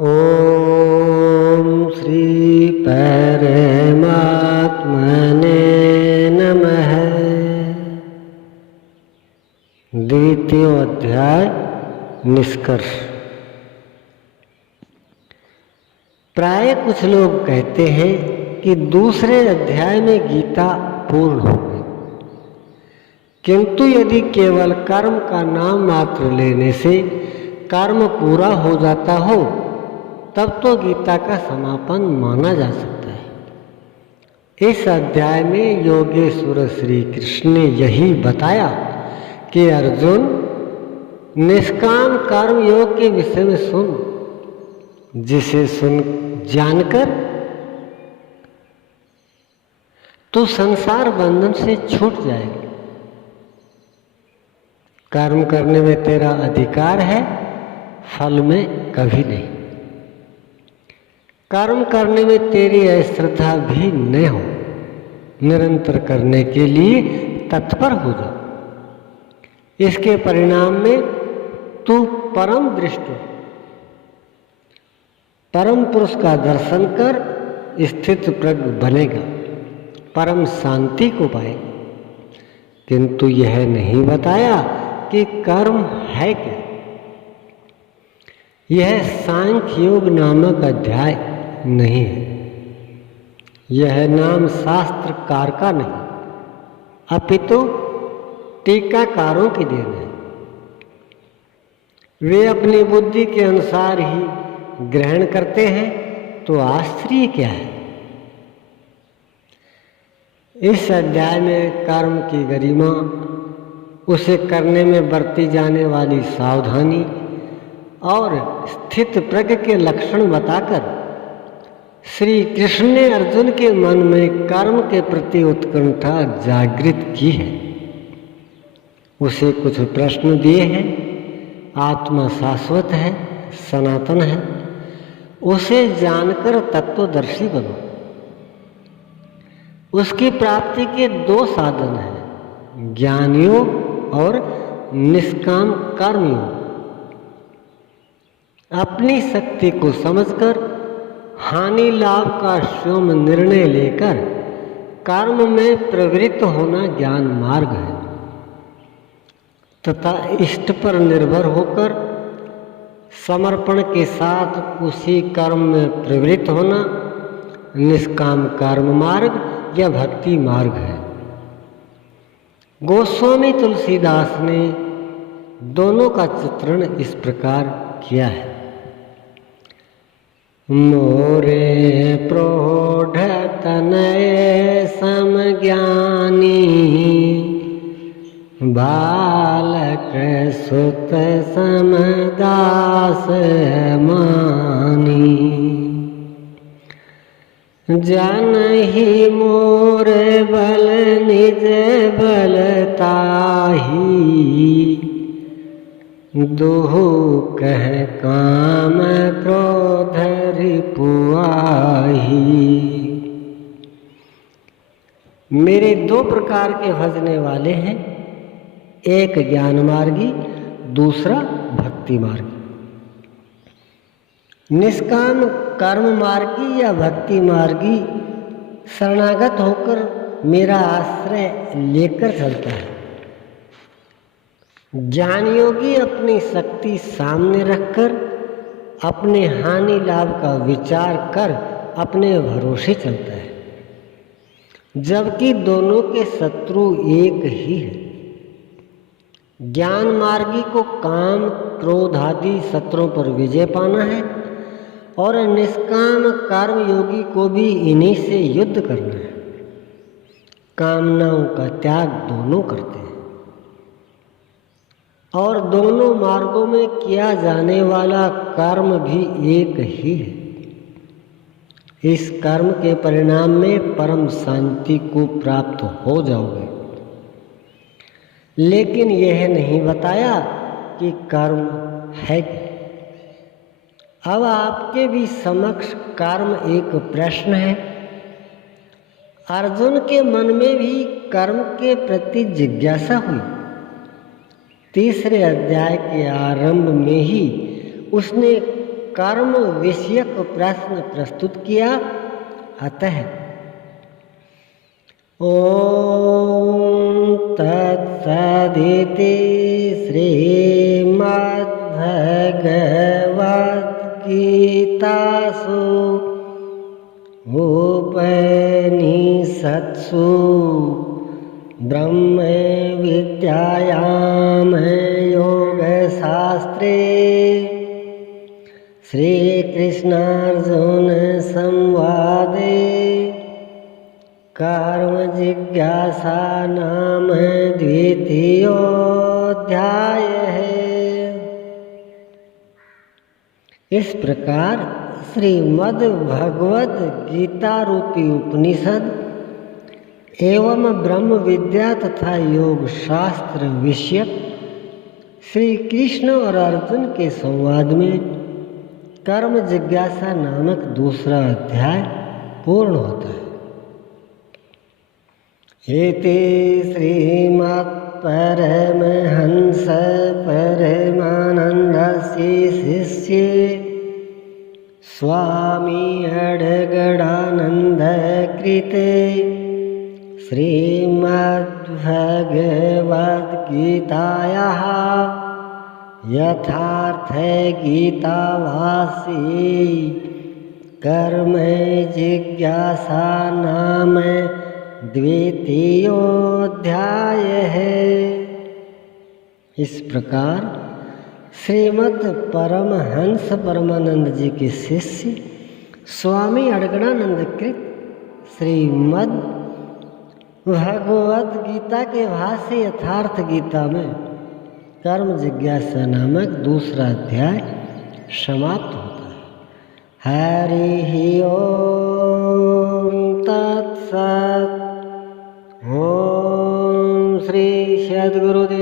ओम श्री परमात्मने नमः। द्वितीय अध्याय निष्कर्ष। प्राय कुछ लोग कहते हैं कि दूसरे अध्याय में गीता पूर्ण हो गई, किंतु यदि केवल कर्म का नाम मात्र लेने से कर्म पूरा हो जाता हो तब तो गीता का समापन माना जा सकता है। इस अध्याय में योगेश्वर श्री कृष्ण ने यही बताया कि अर्जुन, निष्काम कर्म योग के विषय में सुन, जिसे सुन जानकर तो संसार बंधन से छूट जाएगी। कर्म करने में तेरा अधिकार है, फल में कभी नहीं। कर्म करने में तेरी अश्रद्धा भी न हो, निरंतर करने के लिए तत्पर हो जा। इसके परिणाम में तू परम दृष्ट, परम पुरुष का दर्शन कर स्थित प्रज्ञ बनेगा, परम शांति को पाएगा। किंतु यह नहीं बताया कि कर्म है क्या। यह सांख्य योग नामक अध्याय नहीं है। यह नाम शास्त्रकार का नहीं, अपितु टीकाकारों की देन है। वे अपनी बुद्धि के अनुसार ही ग्रहण करते हैं, तो आश्चर्य क्या है। इस अध्याय में कर्म की गरिमा, उसे करने में बरती जाने वाली सावधानी और स्थित प्रज्ञ के लक्षण बताकर श्री कृष्ण ने अर्जुन के मन में कर्म के प्रति उत्कंठा जागृत की है। उसे कुछ प्रश्न दिए हैं। आत्मा शाश्वत है, सनातन है, उसे जानकर तत्वदर्शी बनो। उसकी प्राप्ति के दो साधन हैं, ज्ञान योग और निष्काम कर्म योग। अपनी शक्ति को समझकर हानि लाभ का स्वयं निर्णय लेकर कर्म में प्रवृत्त होना ज्ञान मार्ग है, तथा इष्ट पर निर्भर होकर समर्पण के साथ उसी कर्म में प्रवृत्त होना निष्काम कर्म मार्ग या भक्ति मार्ग है। गोस्वामी तुलसीदास ने दोनों का चित्रण इस प्रकार किया है। मोरे प्रौढ़ तनय समज्ञानी, बालक सुत समदास मानी। जानहि मोर बल निज बलताही, दुहु कह काम क्रोध रिपुआही। मेरे दो प्रकार के भजने वाले हैं, एक ज्ञान मार्गी, दूसरा भक्ति मार्गी। निष्काम कर्म मार्गी या भक्ति मार्गी शरणागत होकर मेरा आश्रय लेकर चलता है। ज्ञान योगी अपनी शक्ति सामने रखकर अपने हानि लाभ का विचार कर अपने भरोसे चलता है, जबकि दोनों के शत्रु एक ही है। ज्ञान मार्गी को काम क्रोध आदि शत्रुओं पर विजय पाना है और निष्काम कर्म योगी को भी इन्हीं से युद्ध करना है। कामनाओं का त्याग दोनों करते हैं और दोनों मार्गों में किया जाने वाला कर्म भी एक ही है। इस कर्म के परिणाम में परम शांति को प्राप्त हो जाओगे। लेकिन यह नहीं बताया कि कर्म है क्या। अब आपके भी समक्ष कर्म एक प्रश्न है। अर्जुन के मन में भी कर्म के प्रति जिज्ञासा हुई। तीसरे अध्याय के आरंभ में ही उसने कर्म विषयक प्रश्न प्रस्तुत किया। अतः ओम तत्सदिति श्रीमद्भगवद्गीतासु उपनिषत्सु ब्रह्म विद्यायां योगशास्त्रे श्रीकृष्णार्जुन संवादे कर्म जिज्ञासा नाम द्वितीयोऽध्याय है। इस प्रकार श्रीमद् भगवद गीता रूपी उपनिषद एवं ब्रह्म विद्या तथा योग शास्त्र विषयक श्री कृष्ण और अर्जुन के संवाद में कर्म जिज्ञासा नामक दूसरा अध्याय पूर्ण होता है। एते श्रीमत्परमहंस परमानंदस्य शिष्ये स्वामी अडगडानंद कृते श्रीमद्भगवद्गीतायाः यथार्थ गीतावासी कर्म जिज्ञासा नाम द्वितीयोऽध्याय है। इस प्रकार श्रीमद् परमहंस परमानंद जी के शिष्य स्वामी अडगड़ानंद कृत श्रीमद् भगवद गीता के भाष्य यथार्थ गीता में कर्म जिज्ञासा नामक दूसरा अध्याय समाप्त होता है। हरि ओम तत्सत्। ओम श्री सद्गुरुदेव